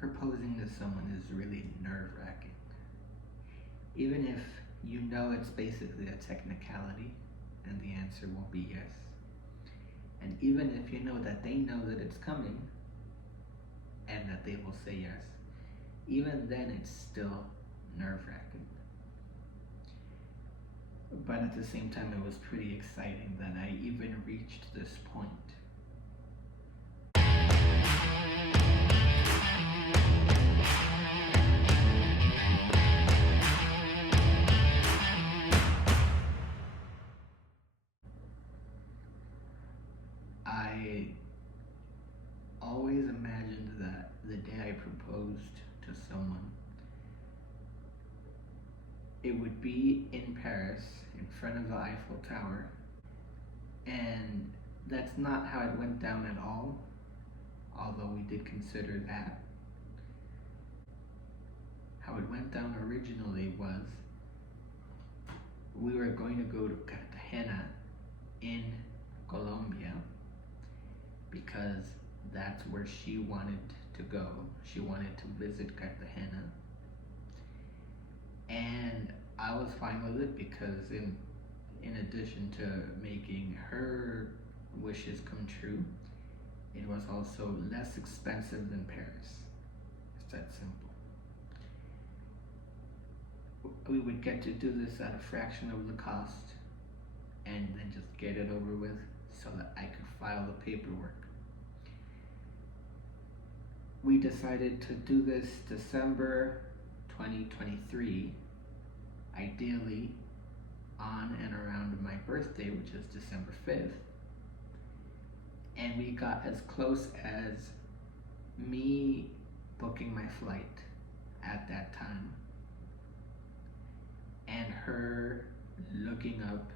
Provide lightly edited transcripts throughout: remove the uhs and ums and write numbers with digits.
Proposing to someone is really nerve-wracking. Even if you know it's basically a technicality and the answer won't be yes, and even if you know that they know that it's coming and that they will say yes, even then it's still nerve-wracking. But at the same time, it was pretty exciting that I even reached this point. I always imagined that the day I proposed to someone, it would be in Paris, in front of the Eiffel Tower, and that's not how it went down at all, although we did consider that. How it went down originally was we were going to go to Cartagena in Colombia because that's where she wanted to go. She wanted to visit Cartagena. And I was fine with it because in addition to making her wishes come true, it was also less expensive than Paris. It's that simple. We would get to do this at a fraction of the cost and then just get it over with so that I could file the paperwork. We decided to do this December 2023, ideally on and around my birthday, which is December 5th. And we got as close as me booking my flight at that time and her looking up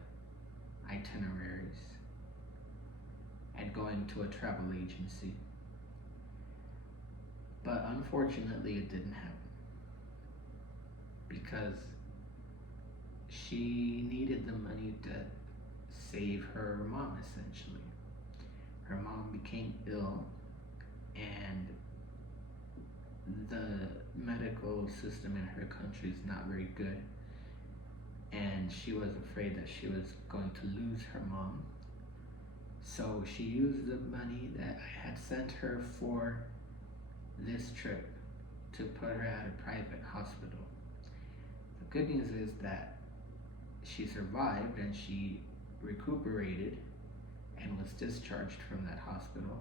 itineraries and going to a travel agency. But unfortunately, it didn't happen because she needed the money to save her mom, essentially. Her mom became ill and the medical system in her country is not very good, and she was afraid that she was going to lose her mom. So she used the money that I had sent her for this trip to put her at a private hospital. The good news is that she survived and she recuperated and was discharged from that hospital.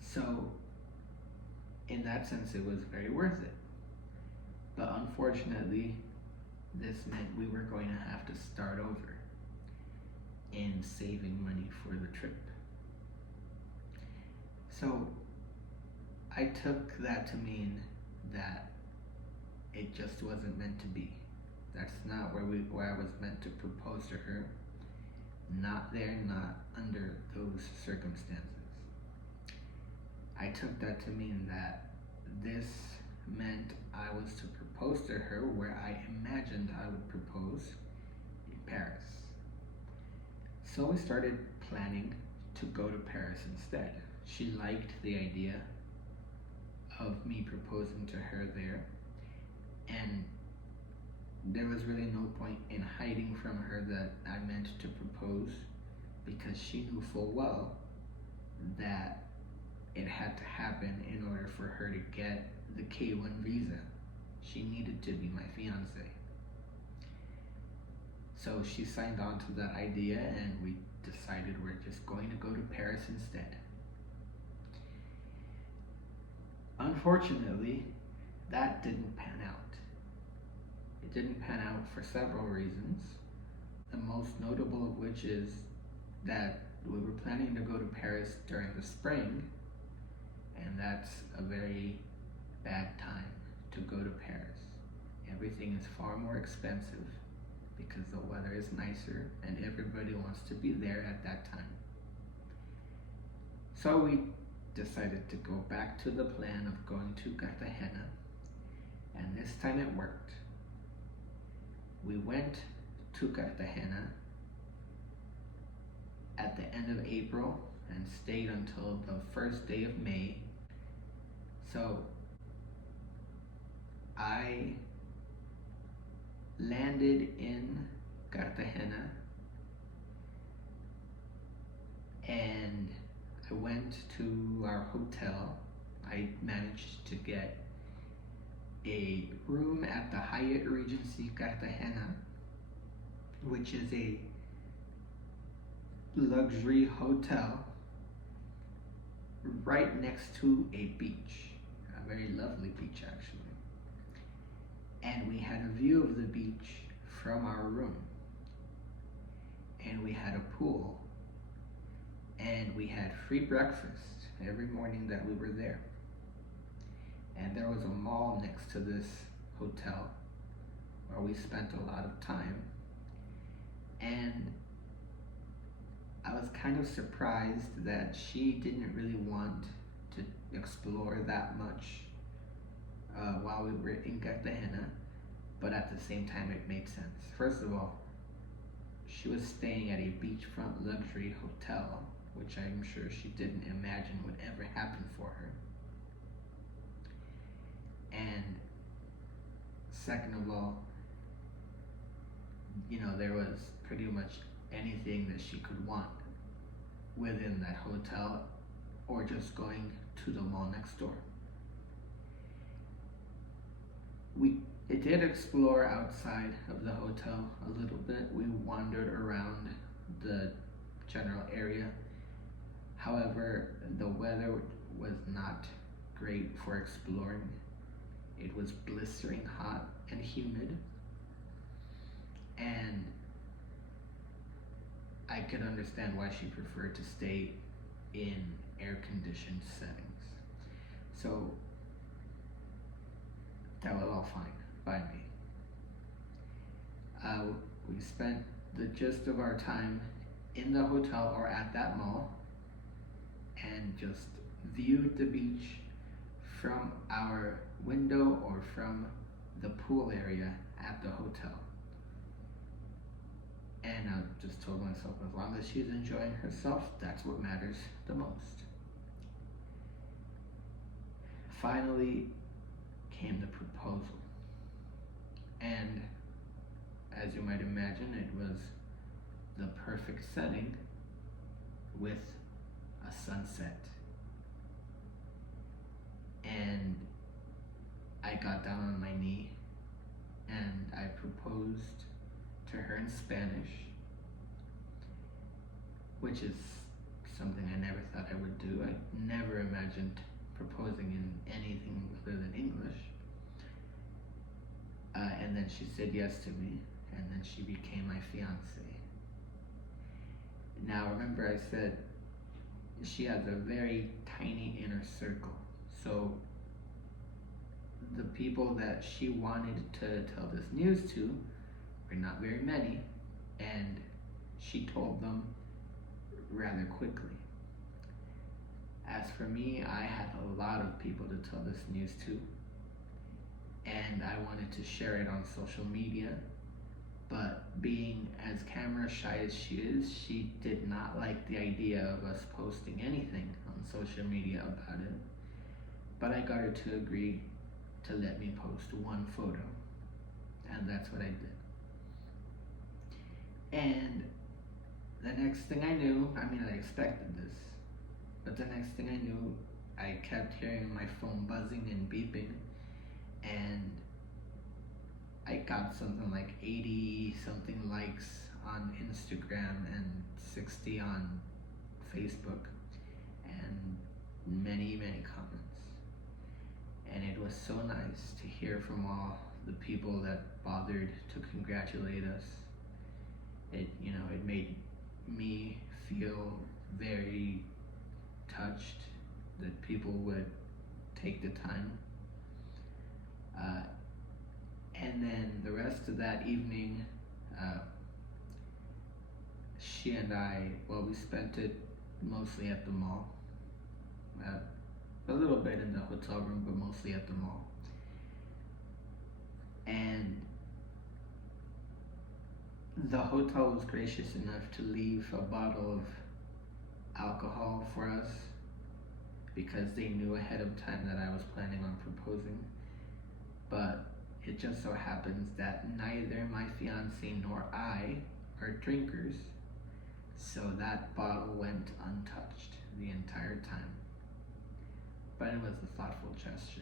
So in that sense, it was very worth it. But unfortunately, this meant we were going to have to start over in saving money for the trip. So I took that to mean that it just wasn't meant to be. That's not where I was meant to propose to her. Not there, not under those circumstances. I took that to mean that this meant I was to propose to her where I imagined I would propose, in Paris. So we started planning to go to Paris instead. She liked the idea of me proposing to her there, and there was really no point in hiding from her that I meant to propose because she knew full well that it had to happen in order for her to get the K1 visa. She needed to be my fiance. So she signed on to that idea and we decided we're just going to go to Paris instead. Unfortunately, that didn't pan out. It didn't pan out for several reasons, the most notable of which is that we were planning to go to Paris during the spring, and that's a very bad time to go to Paris. Everything is far more expensive because the weather is nicer and everybody wants to be there at that time. So we decided to go back to the plan of going to Cartagena, and this time it worked. We went to Cartagena at the end of April and stayed until the first day of May. So I landed in Cartagena and I went to our hotel. I managed to get a room at the Hyatt Regency Cartagena, which is a luxury hotel right next to a beach, a very lovely beach actually. And we had a view of the beach from our room, and we had a pool, and we had free breakfast every morning that we were there. And there was a mall next to this hotel where we spent a lot of time. And I was kind of surprised that she didn't really want to explore that much while we were in Cartagena, but at the same time it made sense. First of all, she was staying at a beachfront luxury hotel, which I'm sure she didn't imagine would ever happen for her. And second of all, there was pretty much anything that she could want within that hotel or just going to the mall next door. We did explore outside of the hotel a little bit. We wandered around the general area. However, the weather was not great for exploring. It was blistering hot and humid, and I could understand why she preferred to stay in air-conditioned settings. So that was all fine by me. We spent the gist of our time in the hotel or at that mall and just viewed the beach from our window or from the pool area at the hotel. And I just told myself, as long as she's enjoying herself, that's what matters the most. Finally came the proposal. And as you might imagine, it was the perfect setting with a sunset. And I got down on my knee and I proposed to her in Spanish, which is something I never thought I would do. I never imagined proposing in anything other than English. And then she said yes to me, and then she became my fiance. Now remember, I said she has a very tiny inner circle. So the people that she wanted to tell this news to were not very many, and she told them rather quickly. As for me, I had a lot of people to tell this news to, and I wanted to share it on social media, but being as camera shy as she is, she did not like the idea of us posting anything on social media about it. But I got her to agree to let me post one photo, and that's what I did. And the next thing I knew, I expected this, but the next thing I knew, I kept hearing my phone buzzing and beeping, and I got something like 80 something likes on Instagram and 60 on Facebook, and many comments. And it was so nice to hear from all the people that bothered to congratulate us. It made me feel very touched that people would take the time. And then the rest of that evening, she and I, we spent it mostly at the mall. A little bit in the hotel room, but mostly at the mall. And the hotel was gracious enough to leave a bottle of alcohol for us because they knew ahead of time that I was planning on proposing. But it just so happens that neither my fiance nor I are drinkers, so that bottle went untouched the entire time. But it was a thoughtful gesture.